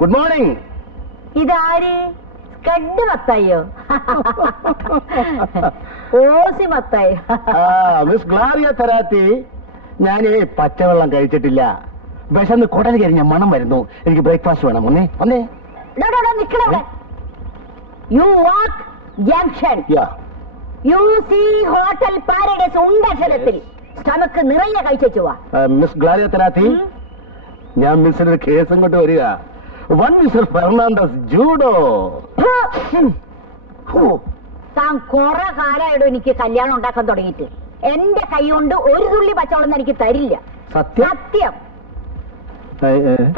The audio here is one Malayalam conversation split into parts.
Good morning. ഇതാര്? കഡ് മത്തായോ? ഓസി മത്തായി. മിസ് ഗ്ലാരിയ തെറാത്തി, ഞാൻ പച്ചവെള്ളം കഴിച്ചിട്ടില്ല. വിശന്ന് കുടൽ കരിഞ്ഞ മണം വരുന്നു. എനിക്ക് ബ്രേക്ക്ഫാസ്റ്റ് വേണം. ഒന്നേ ഒന്നേ. യു വാക്ക് junction. You see hotel paradise ഉണ്ടക്ഷരത്തിൽ സ്റ്റമക്ക് നിറയെ കഴിച്ചു. മിസ് ഗ്ലാരിയ തെറാത്തി, ഞാൻ മിസ്സിനൊരു കേസും കൊണ്ട് വരിക. One mister Fernandes judo. താൻ കുറെ കാലമായിടും എനിക്ക് കല്യാണം ഉണ്ടാക്കാൻ തുടങ്ങിയിട്ട്. എന്റെ കൈ കൊണ്ട് ഒരു തുള്ളി പച്ചവെള്ളം എനിക്ക് തരില്ല. സത്യം.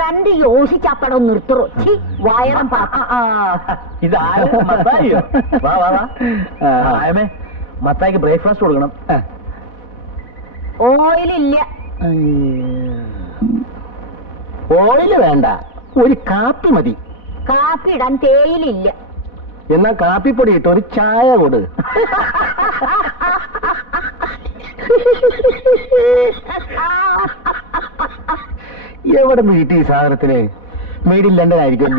തന്റെ യോഷിച്ചപ്പടം നിർത്തറോ? വയറും മത്തായിക്ക് ബ്രേക്ക്ഫാസ്റ്റ് കൊടുക്കണം. ഓയിലില്ല. ഓയില് വേണ്ട, ഒരു കാപ്പി മതി. കാപ്പി ഇടാൻ തേയിലില്ല. എന്നാ കാപ്പിപ്പൊടി ഇട്ട് ഒരു ചായ കൊടു. എവിടെ വീട്ടിൽ ഈ സാധനത്തിന്? മെയ്ഡ് ഇൻ ലണ്ടൻ ആയിരിക്കും.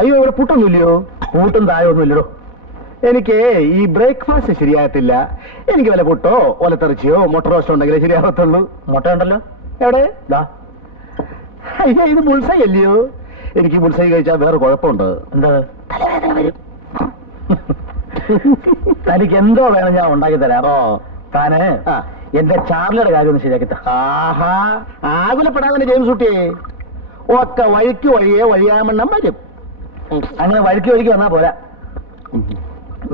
അയ്യോ, ഇവിടെ പുട്ടൊന്നുമില്ലയോ? പൂട്ടും താഴൊന്നുമില്ലടോ. എനിക്ക് ഈ ബ്രേക്ക്ഫാസ്റ്റ് ശരിയാകത്തില്ല. എനിക്ക് വല്ല പുട്ടോ ഒലത്തെറിച്ചിയോ മുട്ട റോസ്റ്റോ ഉണ്ടെങ്കിലേ ശരിയാകത്തുള്ളൂ. മുട്ട ഉണ്ടല്ലോ എവിടെ? അയ്യോ, ഇത് ബുൾസൈ അല്ലയോ? എനിക്ക് ബുൾസൈ കഴിച്ചാൽ വേറെ കുഴപ്പമുണ്ട്. എന്താ? തലവേദന വരും. തനിക്ക് എന്തോ വേണം ഞാൻ ഉണ്ടാക്കി തരാം. താന് എന്റെ ചാർലിയുടെ കാര്യം ഒന്ന് ശരിയാക്കി. ആഹാ, ആകുലപ്പെടാതെ ജെയിംസ് കുട്ടിയെ. ഒക്കെ വഴിക്ക് വഴിയെ വഴിയാമണ്ണം വരും. അങ്ങനെ വഴിക്ക് വഴിക്ക് വന്നാ പോരാ.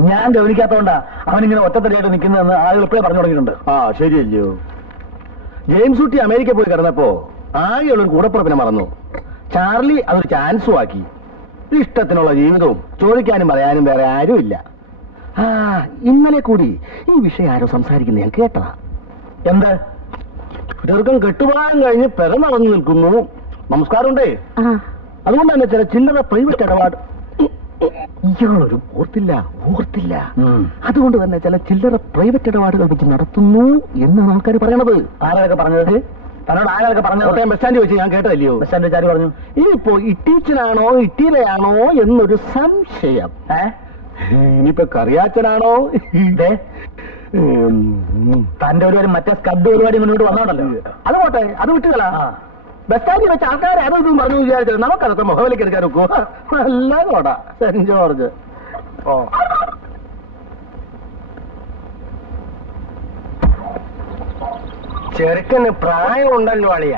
ഞാൻ ഗവനിക്കാത്തോണ്ടാ അവനിങ്ങനെ ഒറ്റത്തടിയായിട്ട് നിൽക്കുന്നതെന്ന് ആളുകൾ എപ്പോഴേ പറഞ്ഞു തുടങ്ങിയിട്ടുണ്ട്. ശരിയല്ലയോ? ജെയിംസ് കുട്ടി അമേരിക്ക പോയി കിടന്നപ്പോ ആകെയുള്ളൊരു കൂടപ്പുറപ്പിനെ മറന്നു. ചാർലി അതൊരു ചാൻസും ആക്കി. ഇഷ്ടത്തിനുള്ള ജീവിതവും ചോദിക്കാനും പറയാനും വേറെ ആരുമില്ല. ഇന്നലെ കൂടി ഈ വിഷയം ആരോ സംസാരിക്കുന്നത് ഞാൻ കേട്ടതാ. എന്ത്? ചെറുക്കം കെട്ടുപാകം കഴിഞ്ഞ് പെര നടന്നു നിൽക്കുന്നു. നമസ്കാരമുണ്ടേ. അതുകൊണ്ട് തന്നെ ചില ചില്ലറ പ്രൈവറ്റ് ഇടപാട്. ഇയാളൊരു ഓർത്തില്ല. അതുകൊണ്ട് തന്നെ ചില ചില്ലറ പ്രൈവറ്റ് ഇടപാടുകൾ വെച്ച് നടത്തുന്നു എന്നാണ് ആൾക്കാർ പറയണത്. ആരൊക്കെ പറഞ്ഞത്? തന്നോട് ആരൊക്കെ പറഞ്ഞത്? കോട്ടയം ബസ് സ്റ്റാൻഡിൽ വെച്ച് ഞാൻ കേട്ടതല്ലയോ? ബസ് സ്റ്റാൻഡിൽ ആര് പറഞ്ഞു? ഇനിയിപ്പോ ഇട്ടീച്ചനാണോ ഇട്ടീരയാണോ എന്നൊരു സംശയം. ഇനിയിപ്പോ കറിയാച്ചനാണോ? തന്റെ ഒരു മറ്റേ സ്കഡ് പരിപാടി മുന്നോട്ട് വന്നോണ്ടല്ലോ. അത് പോട്ടെ, അത് വിട്ടുകളാ. ബസ് സ്റ്റാൻഡിൽ വെച്ച് ആൾക്കാർ അതും പറഞ്ഞു വിചാരിച്ചത് നമുക്കതൊക്കെ മുഖവിലേക്ക് എടുക്കാൻ നോക്കൂ. നല്ല കോട സെന്റ് ജോർജ്. ചെറുക്കന് പ്രായമുണ്ടല്ലോ അളിയ.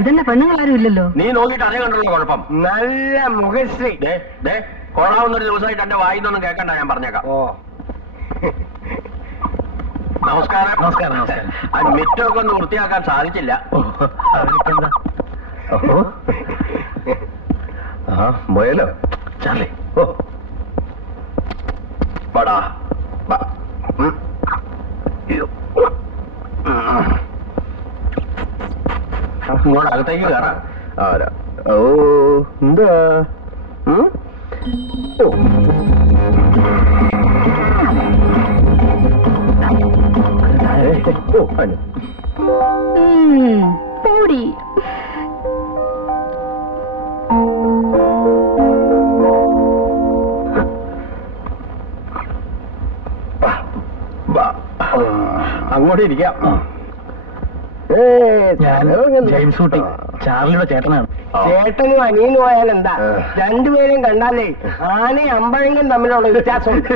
ഇതന്നെ പെണ്ണുങ്ങളാരും ഇല്ലല്ലോ. നീ നോക്കിയിട്ട് അറിയാൻ കണ്ടുള്ള കുഴപ്പം. നല്ല മുഖശ്രീ. കൊള്ളാവുന്നൊരു ദിവസമായിട്ട് എന്റെ വായിന്നൊന്നും കേൾക്കണ്ട, ഞാൻ പറഞ്ഞേക്കാം. നമസ്കാരം. നമസ്കാരം. അത് മിറ്റമൊക്കെ ഒന്ന് വൃത്തിയാക്കാൻ സാധിച്ചില്ല. പോയല്ലോ ചാർലി. വാടാ. ഇങ്ങോട്ട് അകത്തേക്ക് കയറാം. ഓ, എന്താ? പോടി. അങ്ങോട്ട് ഇരിക്കാം. ജെയിംസ് കുട്ടി ചാർലിയുടെ ചേട്ടനാണ്. ചേട്ടനും അനിയനും പോയാൽ എന്താ? രണ്ടുപേരെയും കണ്ടാലേ ആനയും അമ്പഴങ്ങും തമ്മിലുള്ള വ്യത്യാസമുണ്ട്.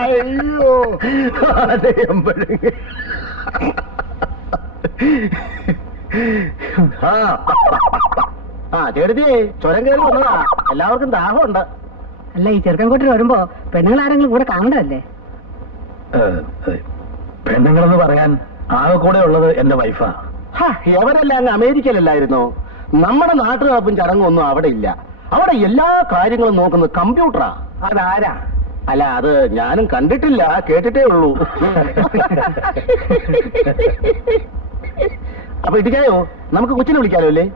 അയ്യോ ചേട്ടത്തിയേ ചുരം കയറി വന്നതാ. എല്ലാവർക്കും ദാഹമുണ്ട്. അല്ല, ഈ ചെറുക്കൻകോട്ടിൽ വരുമ്പോ പെണ്ണുങ്ങൾ ആരെങ്കിലും കൂടെ കാണണ്ടല്ലേ? പെണ്ണുങ്ങളെന്ന് പറയാൻ ആകെ കൂടെ ഉള്ളത് എന്റെ വൈഫാ. എവരെല്ലാം അങ്ങ് അമേരിക്കയിലല്ലായിരുന്നോ? നമ്മുടെ നാട്ടു നടപ്പും ചടങ്ങൊന്നും അവിടെ ഇല്ല. അവിടെ എല്ലാ കാര്യങ്ങളും നോക്കുന്നത് കമ്പ്യൂട്ടറാ. അതാരാ? അല്ല, അത് ഞാനും കണ്ടിട്ടില്ല, കേട്ടിട്ടേ ഉള്ളൂ. അപ്പൊ ഇടിക്കായോ? നമുക്ക് കൊച്ചിനെ വിളിക്കാലോ അല്ലേ?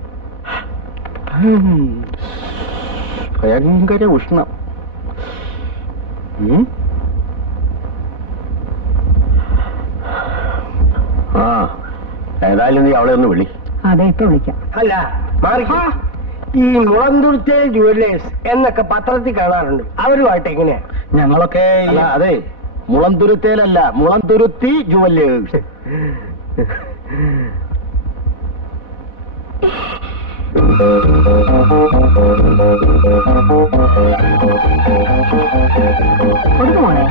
ഭയങ്കര ഉഷ്ണം. ഏതായാലും നീ അവളെ ഒന്ന് വിളി. അതെ, ഇപ്പൊ വിളിക്കാം. അല്ല, ഈ മുളന്തുരുത്തെ ജുവല്ലേഴ്സ് എന്നൊക്കെ പത്രത്തിൽ കാണാറുണ്ട്. അവരുമായിട്ട് എങ്ങനെയാ? ഞങ്ങളൊക്കെ അല്ല, അതെ, മുളന്തുരുത്തേലല്ല, മുളന്തുരുത്തി ജുവല്ലേഴ്സ്. കൊടുക്കുമോളെ?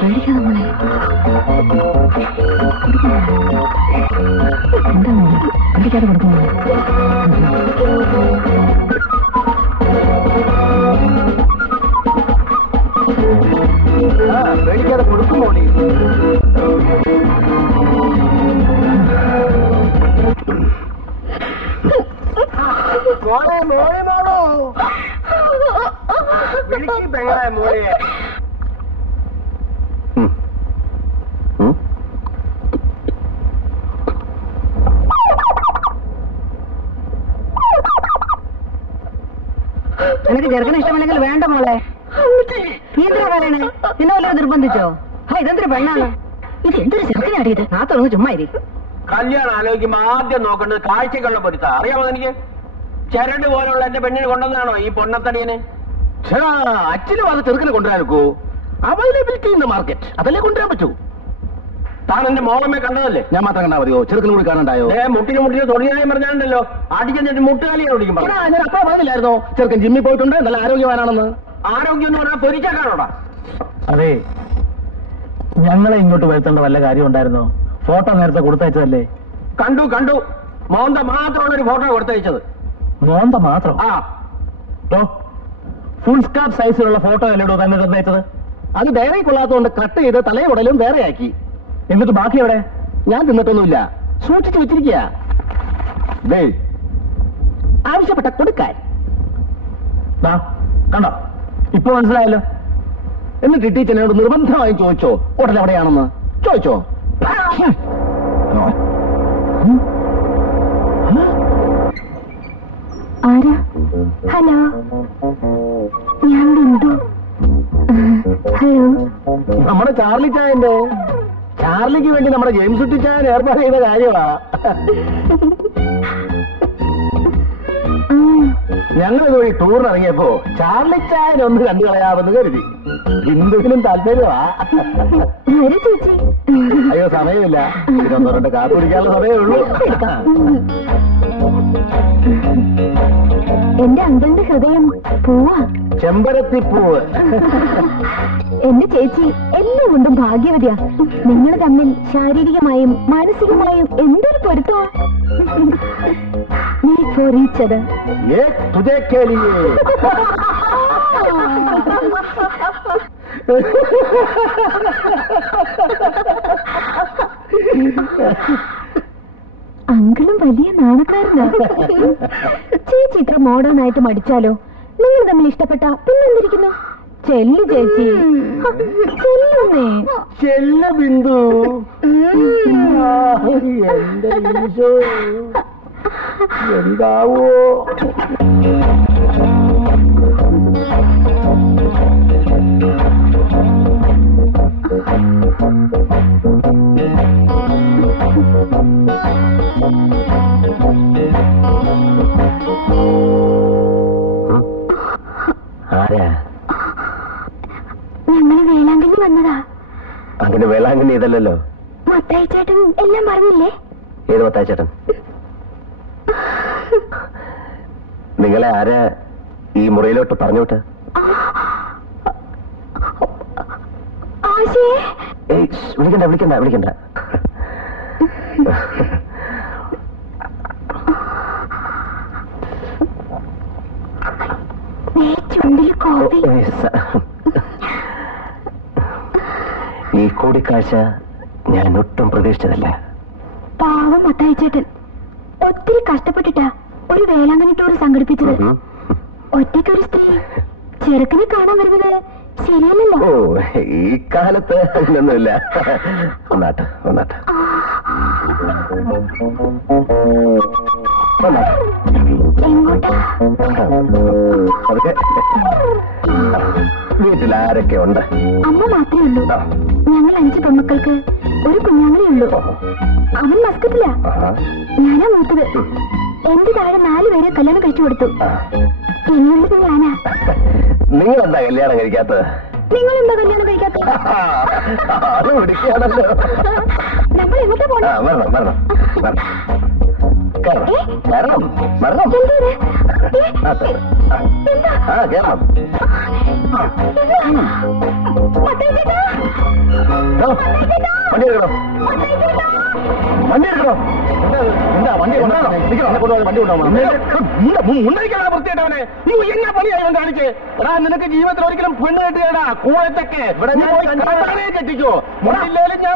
പേടിക്കാതെ മോളെ. എന്താ മോളെ? പേടിക്കാതെ കൊടുക്കുമോ? പേടിക്കാതെ കൊടുക്കുമോ? മോളെ മോളെ മോളോ വിളിക്ക് പെങ്ങളെ മോളെ. എനിക്ക് ചെറുക്കനെ ഇഷ്ടമല്ലെങ്കിൽ വേണ്ട മോളെ. നീ എന്തിനാ പറയണേ? നിന്നെ വല്ലതും നിർബന്ധിച്ചോ? ഇതെന്തൊരു പെണ്ണാണ് ഇത്? എന്തൊരു ചെറുക്കനാടിയത്? ആ തുറന്ന് ചുമ്മാ ഇരി. കല്യാണം ആലോചിക്കുമ്പോ ആദ്യം നോക്കേണ്ടത് കാഴ്ചകളുടെ പൊരുത്ത. അറിയാമോ എനിക്ക്? ചരട് പോലുള്ള എന്റെ പെണ്ണിന് കൊണ്ടുവന്നാണോ ഈ പൊണ്ണത്തടിയന്? അച്ഛനും അത് ചെറുക്കനെ കൊണ്ടുവരാനൊക്കോ? അവൈലബിലിറ്റി ഇൻ ദ മാർക്കറ്റ്, അതല്ലേ കൊണ്ടുവരാൻ പറ്റൂ. താൻ എന്റെ മോളമ്മയെ കണ്ടതല്ലേ? ഞാൻ മാത്രം കണ്ടാ മതിയോ? ചെറുക്കനും കൂടി കാണണ്ടായോ? മുട്ടിന് തൊഴിലായി പറഞ്ഞാണ്ടല്ലോ, ആടിക്കാൻ മുട്ടുകാലിയാണ് ഓടിക്കും. ഞാൻ അപ്പ പറഞ്ഞില്ലായിരുന്നോ ചെറുക്കൻ ജിമ്മിൽ പോയിട്ടുണ്ട്, നല്ല ആരോഗ്യവാനാണെന്ന്? ആരോഗ്യം എന്ന് പറഞ്ഞാൽ പൊരിച്ചാക്കാണോടാ? അതെ, ഞങ്ങളെ ഇങ്ങോട്ട് വരുത്തേണ്ട വല്ല കാര്യം ഉണ്ടായിരുന്നോ? ഫോട്ടോ നേരത്തെ കൊടുത്തയച്ചതല്ലേ? കണ്ടു മോന്ത മാത്രമുള്ള ഒരു ഫോട്ടോ കൊടുത്തയച്ചത്. മോന്ത മാത്രം? ആ, ഫുൾ സ്കാർഫ് സൈസിലുള്ള ഫോട്ടോ അല്ലേടോ തന്നെ നിർണ്ണയിച്ചത്? അത് ഡയറി കൊള്ളാത്തതുകൊണ്ട് കട്ട് ചെയ്ത് തലയുടലും വേറെയാക്കി. എന്നിട്ട് ബാക്കി എവിടെ? ഞാൻ തിന്നിട്ടൊന്നുമില്ല, സൂക്ഷിച്ചു വെച്ചിരിക്കുക. ആവശ്യപ്പെട്ട കൊടുക്കാൻ. കണ്ടോ, ഇപ്പൊ മനസ്സിലായല്ലോ. എന്നിട്ട് ടീച്ചറിനോട് നിർബന്ധമായും ചോദിച്ചോ ഉടനെ എവിടെയാണെന്ന്? ചോദിച്ചോ? ആരാ? ഹലോ, ഞാൻ ബിന്ദു. ഹലോ. നമ്മുടെ ചാർലി ചായന്റെ. ചാർലിക്ക് വേണ്ടി നമ്മുടെ ജെയിംസ് കുട്ടി ചായൻ ഏർപ്പാട് ചെയ്ത കാര്യമാ. ഞങ്ങളിതുവഴി ടൂറിനിറങ്ങിയപ്പോ ചാർലി ചായൻ ഒന്ന് കണ്ടു കളയാമെന്ന് കരുതി. ബിന്ദുവിനും താല്പര്യമാ. അയ്യോ, സമയമില്ല. ഇതൊന്നോ രണ്ട് കാപ്പി കുടിക്കാനുള്ള സമയമേ ഉള്ളൂ. എന്റെ അങ്കിളിന്റെ ഹൃദയം പൂവാ, ചെമ്പരത്തിപ്പൂവ്. എന്റെ ചേച്ചി എല്ലാം കൊണ്ടും ഭാഗ്യവതിയാ. നിങ്ങൾ തമ്മിൽ ശാരീരികമായും മാനസികമായും എന്തൊരു പൊരുത്തമാ. Made for each other. एक तुझे के लिए. അങ്കിളും വലിയ നാണക്കാരനാ. ചേച്ചി ഇത്ര മോഡേൺ ആയിട്ട് മടിച്ചാലോ? നിങ്ങൾ തമ്മിൽ ഇഷ്ടപ്പെട്ട പിന്നെന്തിരിക്കുന്നു? ചെല്ലു ചേച്ചി, ചെല്ലുന്നേ. ചെല്ല ബിന്ദു. എന്റെ ഈശോ, എന്താവോ? ആരാ? ഞങ്ങള് വേളാങ്കണ്ണി വന്നതാ. അങ്ങനെ വേളാങ്കണ്ണി ഇതല്ലോ. മത്തായി ചേട്ടൻ എല്ലാം പറഞ്ഞില്ലേ? ഏത് മത്തായി ചേട്ടൻ? നിങ്ങളെ ആര് ഈ മുറിയിലോട്ട് പറഞ്ഞോട്ട്? വിളിക്കണ്ട വിളിക്കണ്ട വിളിക്കണ്ട. ഈ കൂടിക്കാഴ്ച ഞാൻ ഒട്ടും പ്രതീക്ഷിച്ചതല്ല. പാവം മത്തായിച്ചേട്ടൻ ഒത്തിരി കഷ്ടപ്പെട്ടിട്ടാ ഒരു വേളാങ്കണ്ണി ടൂർ സംഘടിപ്പിച്ചത്. ഒറ്റയ്ക്കൊരു സ്ത്രീ ചെറുക്കനെ കാണാൻ വരുന്നത് ശരിയല്ലല്ലോ. ഓ, ഈ കാലത്ത് അങ്ങനൊന്നുമില്ല. ഒന്നാട്ട് ഒന്നാട്ട് എങ്ങോട്ടാ? അതൊക്കെ വീട്ടിൽ ആരൊക്കെ ഉണ്ട്? അമ്മ മാത്രമേ ഉള്ളൂ. ഞങ്ങൾ 5 പെൺമക്കൾക്ക് ഒരു കുഞ്ഞാങ്ങളേ ഉള്ളൂ. അവൻ മസ്കറ്റില്ല. ഞാനാ മൂത്തത്. എന്റെ താഴെ 4 പേരെ കല്യാണം കഴിച്ചു കൊടുത്തു. ഇനിയുള്ളത് ഞാനാ. നിങ്ങളെന്താ കല്യാണം കഴിക്കാത്തത്? നിങ്ങളെന്താ കല്യാണം കഴിക്കാത്തത്? അത് പിടിക്കാണല്ലോ. നമ്മൾ എങ്ങോട്ടാ പോണേ? വരണം വരണം വരണം വരണം വരണം. കേരളം വണ്ടി എടുക്കണോ? വണ്ടി എടുക്കണോ? എന്താ വണ്ടി വണ്ടി ഉണ്ടാവുന്ന വൃത്തിയായിട്ടവനെ നീ എന്നാ പണിയായി കാണിച്ച്? എടാ, നിനക്ക് ജീവിതത്തിൽ ഒരിക്കലും പെണ്ണ് കെട്ടുകടാ. കൂടത്തൊക്കെ ഇവിടെ ഞാൻ കെട്ടിക്കോ. മുന്നില്ലേലും ഞാൻ